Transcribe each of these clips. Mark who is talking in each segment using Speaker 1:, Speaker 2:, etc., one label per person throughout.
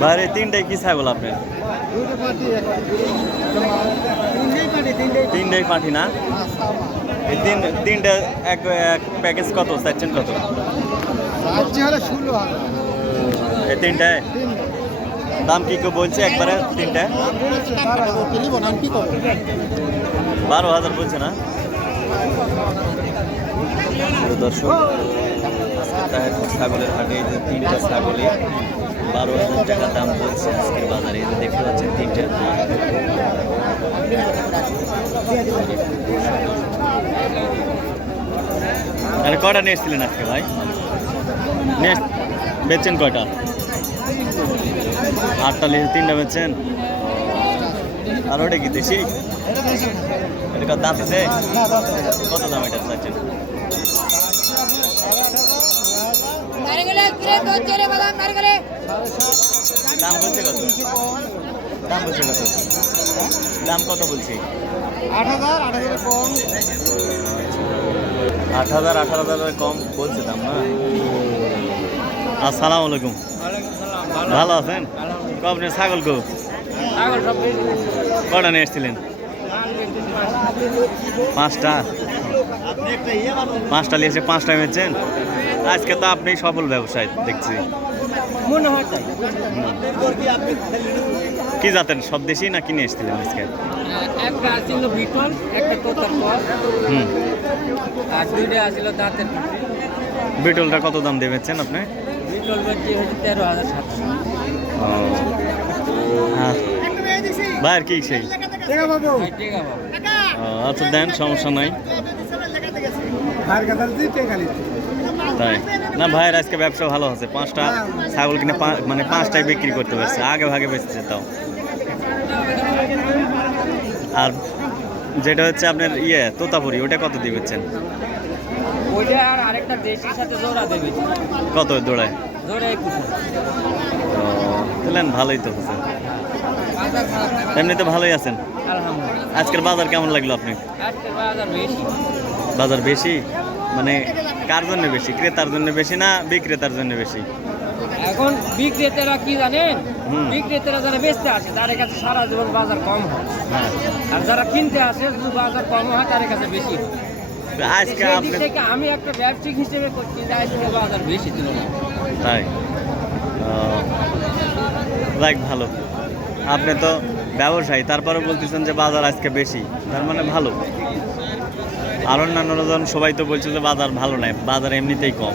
Speaker 1: বাইরে তিনটাই কি ছাগল আপনার
Speaker 2: তিনটেই
Speaker 1: পাঠি না? এই তিন তিনটা এক এক প্যাকেজ কত? চাচ্ছেন কত? এই তিনটায়? দাম কি কেউ বলছে একবারে তিনটায়? বারো হাজার বলছে না? দর্শক ছাগলের হাটে যে তিনটা ছাগলে বারো হাজার টাকা দাম বলছে আজকের বাজারে। দেখতে পাচ্ছেন তিনটা আরে কয়টা নিয়ে এসেছিলেন আজকে ভাই? বেচছেন কয়টা? আটটা নিয়ে তিনটা বেচছেন? আর ওটা কি দেশি? এটা দাম আছে? কত দাম এটা চাচ্ছেন? দাম বলছে কত? দাম বলছে কত? দাম কত বলছি?
Speaker 2: আট হাজার আট হাজার কম।
Speaker 1: আট হাজার আঠারো হাজার কম বলছে দাম না? আসসালামু আলাইকুম। ভালো আছেন? কবে ছাগল গো? কটা নিয়ে এসেছিলেন? পাঁচটা। পাঁচটা নিয়ে এসে পাঁচটা বেচছেন আজকে তো আপনি সফল ব্যবসায় দেখছি।
Speaker 2: মনে হয়
Speaker 1: কি জাতের? সব দেশেই না কিনে এসেছিলেন আজকে?
Speaker 3: একটা বিটল একটা তোতার
Speaker 1: হুম।
Speaker 3: আর দুইটা আসছিল দাঁতের
Speaker 1: বিটলটা কত দাম দিয়ে বেচছেন আপনি?
Speaker 3: বিটল বাচ্চি হচ্ছে তেরো হাজার সাতশো।
Speaker 1: ও। হ্যাঁ কি সেই? আচ্ছা দেন সমস্যা নাই।
Speaker 2: টেকা নিচ্ছি।
Speaker 1: তাই। না ভাইয়ের আজকে ব্যবসা ভালো আছে পাঁচটা ছাগল কিনে মানে পাঁচটায় বিক্রি করতে পারছে। আগে ভাগে বেচছে তাও। আর যেটা হচ্ছে আপনার ইয়ে তোতাপুরি ওটা কত দিয়ে বেচছেন? কত দৌড়ায় ভালোই তো হচ্ছে। এমনিতে ভালোই আছেন? আজকের বাজার কেমন লাগল আপনি
Speaker 3: বাজার বেশি?
Speaker 1: মানে কার জন্য বেশি? ক্রেতার জন্য বেশি না বিক্রেতার জন্য বেশি?
Speaker 3: এখন বিক্রেতারা কি জানেন। বিক্রেতারা যারা বেচতে আসে তাদের কাছে সারা জীবন বাজার কম হয়।
Speaker 1: হ্যাঁ।
Speaker 3: আর যারা কিনতে আসে যদি বাজার কম হয় তাদের কাছে বেশি হয়।
Speaker 1: আজকে আপনি
Speaker 3: থেকে আমি একটা ব্যবসায়িক হিসেবে করছি যে আজকে বাজার বেশি তুলনায়।
Speaker 1: তাই? লাইক ভালো। আপনি তো ব্যবসায়ী তারপরে বলতেছেন যে বাজার আজকে বেশি। তার মানে ভালো। আর অন্যান্য জন সবাই তো বলছে যে বাজার ভালো নাই বাজার এমনিতেই কম।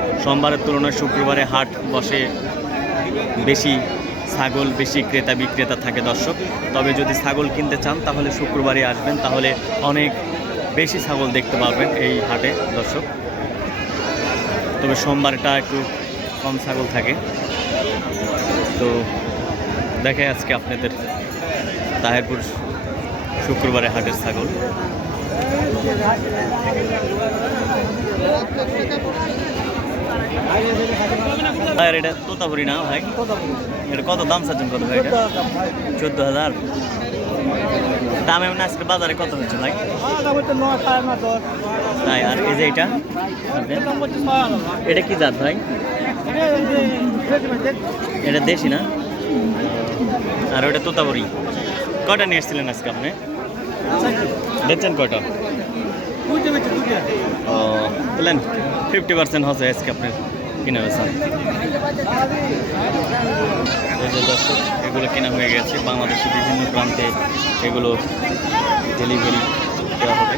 Speaker 1: সোমবারের তুলনায় শুক্রবারে হাট বসে বেশি ছাগল, বেশি ক্রেতা, বিক্রেতা থাকে দর্শক। তবে যদি ছাগল কিনতে চান, তাহলে শুক্রবারে আসবেন। তাহলে অনেক বেশি ছাগল দেখতে পাবেন এই হাটে দর্শক। তবে সোমবারটা একটু কম ছাগল থাকে। তো দেখে আজকে আপনাদের তাহেরপুর শুক্রবারে হাটের ছাগল। ভাই আর এটা তোতাপুরি না ভাই? এটা কত দাম চাচ্ছেন কত ভাই এটা? চোদ্দ হাজার। দাম এমন আজকে বাজারে কত হচ্ছে ভাই? তাই আর এই যে এটা? এটা কি জাত ভাই? এটা দেশি না? আর ওটা তোতাপুরি। কটা নিয়ে এসেছিলেন আজকে আপনি? দেখছেন কটা ও বুঝলেন ফিফটি পার্সেন্ট হচ্ছে আজকে আপনার কিনে বেছেন এই এগুলো কেনা হয়ে গেছে। বাংলাদেশের বিভিন্ন প্রান্তে এগুলো ডেলিভারি দেওয়া হবে।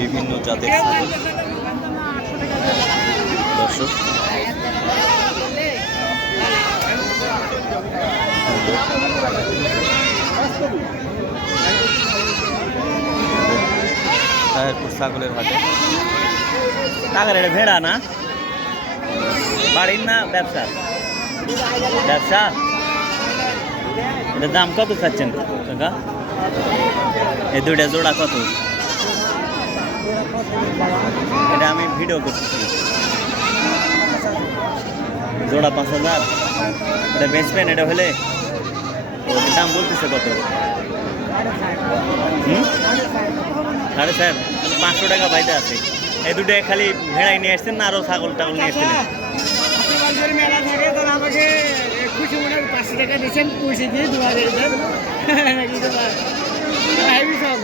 Speaker 1: বিভিন্ন জাতের দর্শক তাহেরপুর ছাগলের হাটে। টাকার এটা ভেড়া না? বাড়ির না ব্যবসা? ব্যবসা? এটার দাম কত চাচ্ছেন? কাকা? এই দুইটা জোড়া কত? এটা আমি ভিডিও করতেছি। জোড়া পাঁচ হাজার। এটা বেচবেন এটা হলে? দাম বলতেছে কত? সাড়ে চার। পাঁচশো টাকা বাইতে আছে। এই দুটো খালি ভেড়াই নিয়ে আসছেন না আরও ছাগল টাগল নিয়ে আসছেন?
Speaker 2: মেলা থাকে তো আমাকে খুশি মনে পাঁচশো টাকা দিচ্ছেন পয়সা দিয়ে দু হাজার দেন ভাবি সব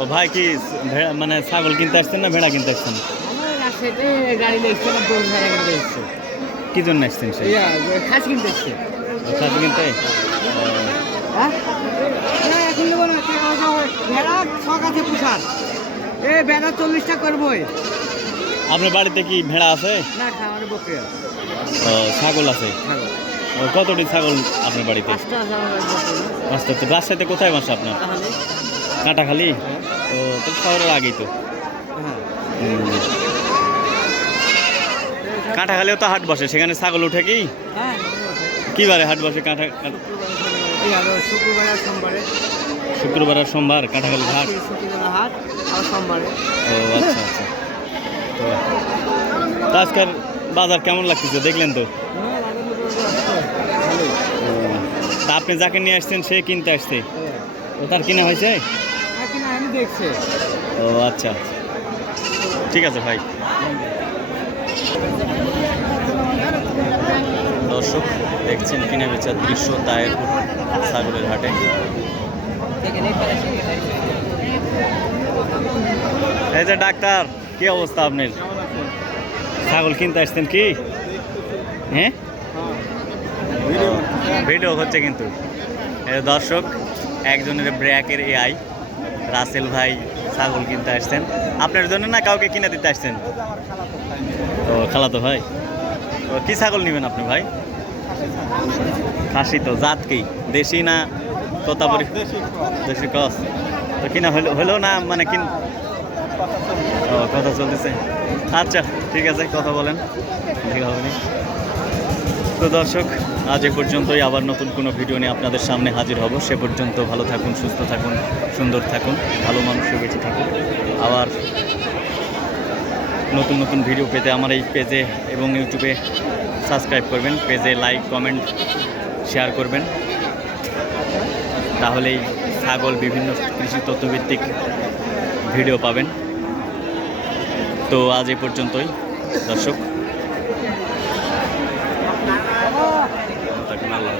Speaker 1: ও ভাই কি ভেড়া মানে ছাগল কিনতে আসছেন না ভেড়া কিনতে আসছেন? কি জন্য আসছেন
Speaker 2: খাস কিনতে
Speaker 1: খাস কিনতে?
Speaker 2: হ্যাঁ? এখন নেব না ভেড়া শখ আছে পুষার। এ ভেড়া চল্লিশটা করবোই।
Speaker 1: আপনার বাড়িতে কি ভেড়া আছে?
Speaker 2: না
Speaker 1: ছাগল আছে? কতটি ছাগল আপনার বাড়িতে?
Speaker 2: পাঁচটা
Speaker 1: তো রাজশাহীতে কোথায় বাসা আপনার? কাটাখালি ও তো শহরের আগেই তো।
Speaker 2: হ্যাঁ।
Speaker 1: কাঁটাখালিও তো হাট বসে সেখানে ছাগল উঠে কি?
Speaker 2: হ্যাঁ।
Speaker 1: কি বারে হাট বসে
Speaker 2: হলো শুক্রবার আর সোমবারে
Speaker 1: কাঁটাখালি হাট
Speaker 2: হাট আর
Speaker 1: ও আচ্ছা আচ্ছা। বাজার কেমন লাগতেছে? দেখলেন তো? তা আপনি যাকে নিয়ে আসছেন, সে কিনতে আসছে। ও তার কিনা হয়েছে? ও আচ্ছা। ঠিক আছে, ভাই। দর্শক দেখছেন কিনে বেচার দৃশ্য দায়েরপুর সাগরের হাটে। এই যে ডাক্তার, কি অবস্থা আপনার? ছাগল কিনতে আসছেন কি? হ্যাঁ? ভিডিও হচ্ছে কিন্তু। এ দর্শক, একজনের ব্র্যাকের এআই, রাসেল ভাই ছাগল কিনতে আসছেন। আপনার জন্য না কাউকে কিনে দিতে আসছেন? ও, খালাতো ভাই। কি ছাগল নেবেন আপনি ভাই? খাসি তো, জাত কি? দেশি না তোতাপুরি? দেশি ক্রস। তো কিনা হলো হলো না মানে কিন ও, কথা চলতেছে। আচ্ছা ঠিক আছে, কথা বলেন। ঠিক হবে তো দর্শক, আজ এ পর্যন্তই আবার নতুন কোনো ভিডিও নিয়ে আপনাদের সামনে হাজির হব। সে পর্যন্ত ভালো থাকুন, সুস্থ থাকুন, সুন্দর থাকুন, ভালো মানুষও বেঁচে থাকুন। আবার নতুন নতুন ভিডিও পেতে আমার এই পেজে এবং ইউটিউবে সাবস্ক্রাইব করবেন, পেজে লাইক কমেন্ট শেয়ার করবেন। তাহলেই ছাগল বিভিন্ন কৃষি তথ্যভিত্তিক ভিডিও পাবেন। তো আজ এ পর্যন্তই, দর্শক। আল্লাহ